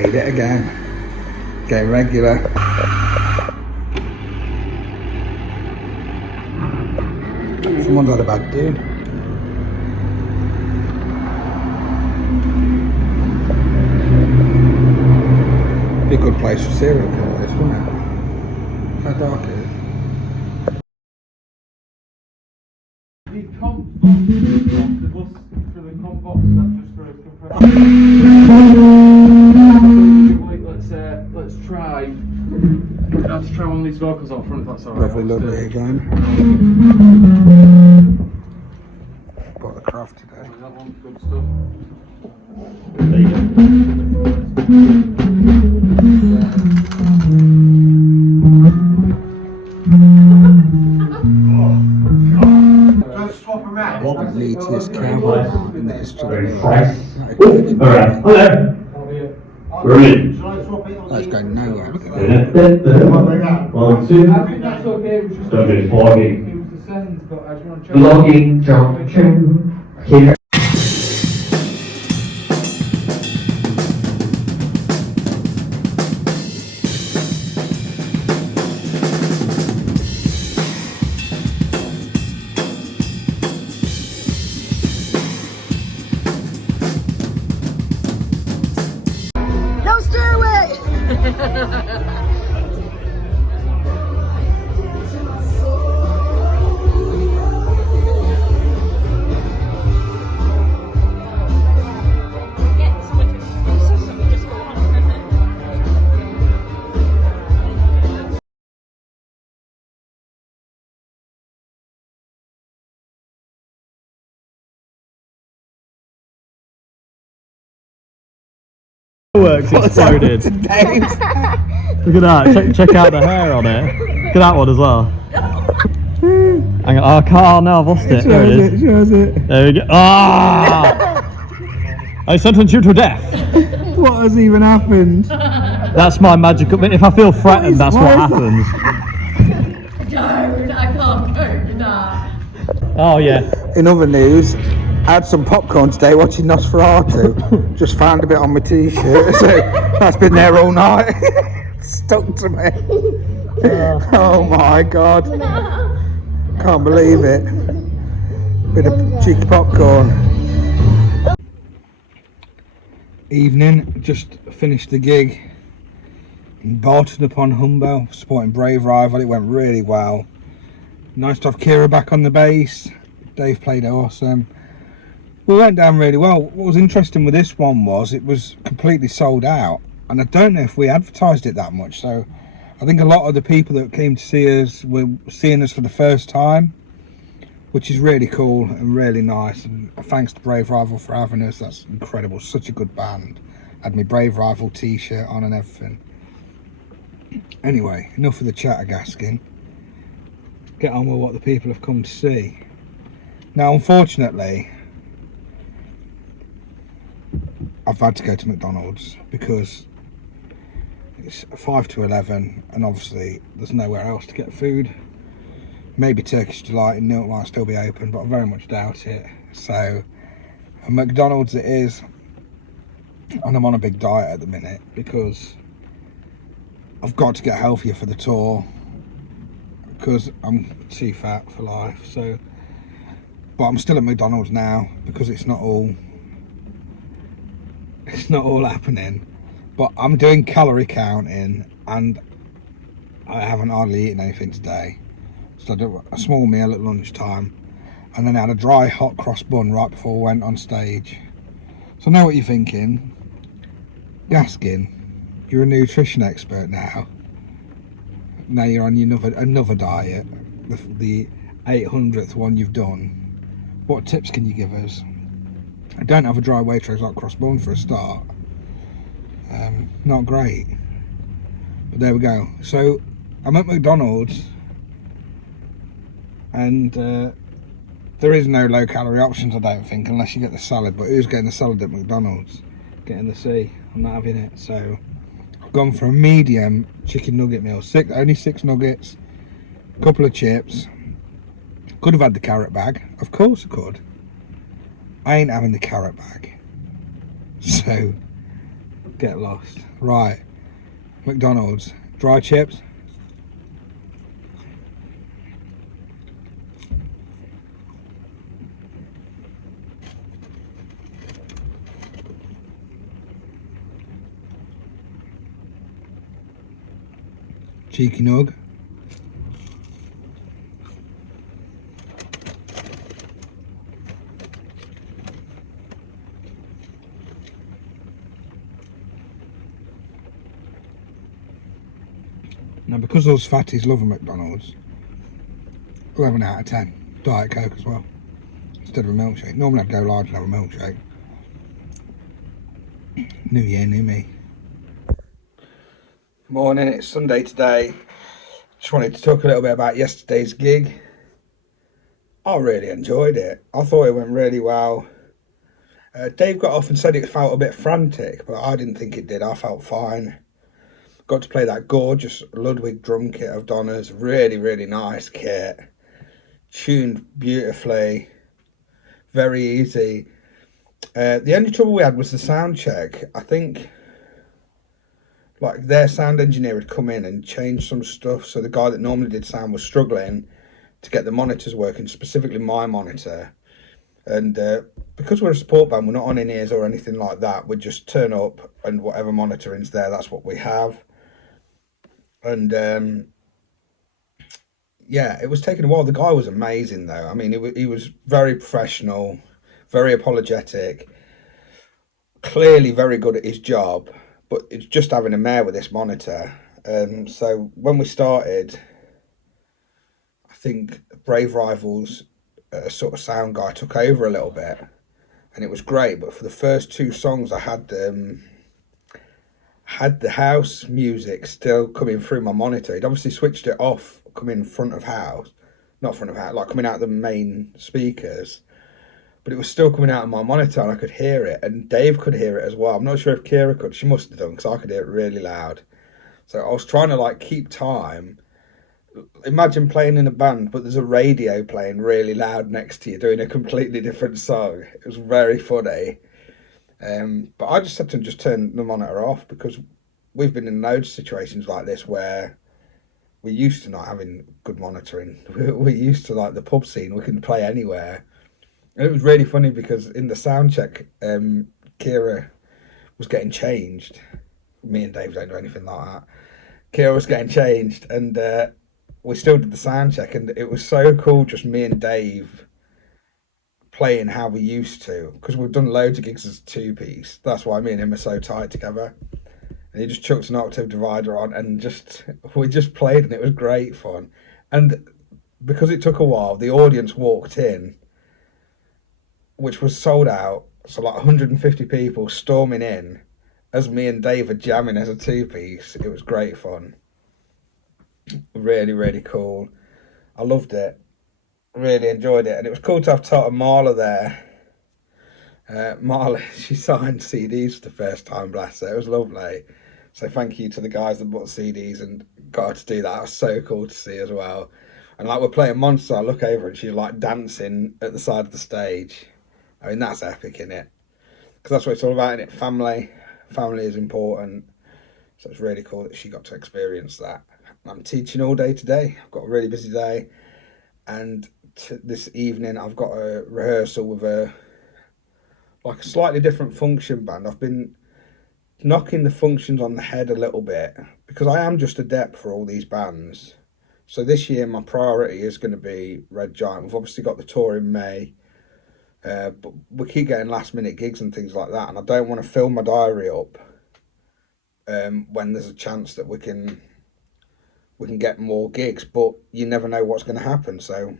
Made it again. Getting regular. Someone's had a bad day. Be a good place for serial killers, wouldn't it? How dark it is. The comp box, the bus for the comp box, is that just for a compressor? Let's try. Let's try one of these vocals up front if that's alright. Lovely again. Bought the craft today. That one's good stuff. The neatest cowboy in the history of the Alright, hello. Brilliant. That's going nowhere, look at that. 1, 2. I think that's okay. It was just Don't do it, vlogging. It was the send, but I just want to check. Vlogging, okay. Fireworks exploded. Look at that. Check out the hair on it. Look at that one as well. Hang on. Oh, car. No, I've lost it. There it is. Shows it. There we go. Ah! I sentence you to death. What has even happened? That's my magical. If I feel threatened, that's what happens. Don't, I can't go now. Oh yeah. In other news, I had some popcorn today watching Nosferatu. Just found a bit on my t-shirt, so that's been there all night. Stuck to me. Oh my god. Can't believe it. Bit of cheeky popcorn. Evening, just finished the gig in Barton upon Humber, supporting Brave Rival. It went really well. Nice to have Kira back on the bass. Dave played awesome. We went down really well. What was interesting with this one was it was completely sold out, and I don't know if we advertised it that much, so I think a lot of the people that came to see us were seeing us for the first time, which is really cool and really nice, and thanks to Brave Rival for having us. That's incredible. Such a good band. Had my Brave Rival t-shirt on and everything. Anyway, enough of the chatter, Gaskin. Get on with what the people have come to see. Now, unfortunately, I've had to go to McDonald's because it's 5 to 11 and obviously there's nowhere else to get food. Maybe Turkish Delight in Newark might still be open, but I very much doubt it. So a McDonald's it is, and I'm on a big diet at the minute because I've got to get healthier for the tour because I'm too fat for life. So, but I'm still at McDonald's now because it's not all happening. But I'm doing calorie counting and I haven't hardly eaten anything today. So I did a small meal at lunchtime and then I had a dry hot cross bun right before we went on stage. So I know what you're thinking. Gaskin, you're a nutrition expert now. Now you're on another diet, the 800th one you've done. What tips can you give us? I don't have a dry Waitrose hot cross bun for a start. Not great. But there we go. So I'm at McDonald's and there is no low calorie options, I don't think, unless you get the salad. But who's getting the salad at McDonald's? Getting the C. I'm not having it. So I've gone for a medium chicken nugget meal. Only 6 nuggets, a couple of chips. Could have had the carrot bag. Of course I could. I ain't having the carrot bag. So get lost. Right, McDonald's. Dry chips. Cheeky nug. Now, because those fatties love a McDonald's, 11 out of 10. Diet Coke as well, instead of a milkshake. Normally I'd go large and have a milkshake. New year, new me. Morning, it's Sunday today. Just wanted to talk a little bit about yesterday's gig. I really enjoyed it. I thought it went really well. Dave got off and said it felt a bit frantic, but I didn't think it did. I felt fine. Got to play that gorgeous Ludwig drum kit of Donna's. Really, really nice kit. Tuned beautifully. Very easy. The only trouble we had was the sound check. I think like their sound engineer had come in and changed some stuff, so the guy that normally did sound was struggling to get the monitors working, specifically my monitor. And because we're a support band, we're not on in-ears or anything like that. We just turn up and whatever monitoring's there, that's what we have. And yeah, it was taking a while. The guy was amazing though. I mean, he was very professional, very apologetic, clearly very good at his job, but it's just having a mare with this monitor. So when we started, I think Brave Rivals sort of sound guy took over a little bit, and it was great. But for the first two songs, I had the house music still coming through my monitor. He'd obviously switched it off, coming front of house, not front of house, like coming out the main speakers, but it was still coming out of my monitor, and I could hear it, and Dave could hear it as well. I'm not sure if Kira could. She must have done, because I could hear it really loud. So I was trying to like keep time. Imagine playing in a band, but there's a radio playing really loud next to you doing a completely different song. It was very funny. But I just had to just turn the monitor off, because we've been in loads of situations like this where we're used to not having good monitoring. We're used to like the pub scene, we can play anywhere. And it was really funny because in the sound check, Kira was getting changed. Me and Dave don't do anything like that. Kira was getting changed, and we still did the sound check, and it was so cool, just me and Dave playing how we used to, because we've done loads of gigs as a two-piece. That's why me and him are so tight together. And he just chucked an octave divider on, and we just played, and it was great fun. And because it took a while, the audience walked in, which was sold out, so like 150 people storming in as me and Dave are jamming as a two-piece. It was great fun. Really, really cool. I loved it. Really enjoyed it. And it was cool to have Tot and Marla there. Marla, she signed CDs for the first time, bless her. It was lovely. So thank you to the guys that bought CDs and got her to do that. It was so cool to see as well. And like we're playing Monster, I look over and she's like dancing at the side of the stage. I mean, that's epic, isn't it? Because that's what it's all about, isn't it? Family. Family is important. So it's really cool that she got to experience that. I'm teaching all day today. I've got a really busy day. And this evening I've got a rehearsal with a slightly different function band. I've been knocking the functions on the head a little bit, because I am just adept for all these bands. So this year my priority is going to be Red Giant. We've obviously got the tour in May. But we keep getting last minute gigs and things like that, and I don't want to fill my diary up when there's a chance that we can get more gigs, but you never know what's going to happen. So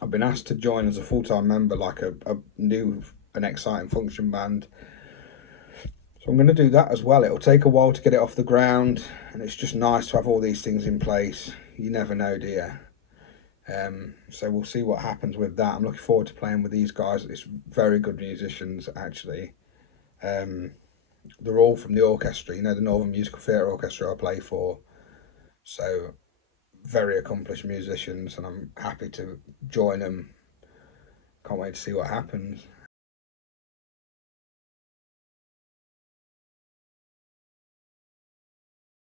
I've been asked to join as a full-time member, like a new and exciting function band. So I'm going to do that as well. It'll take a while to get it off the ground, and it's just nice to have all these things in place. You never know, do you? So we'll see what happens with that. I'm looking forward to playing with these guys. It's very good musicians, actually. They're all from the orchestra, you know, the Northern Musical Theatre Orchestra I play for. So very accomplished musicians, and I'm happy to join them. Can't wait to see what happens.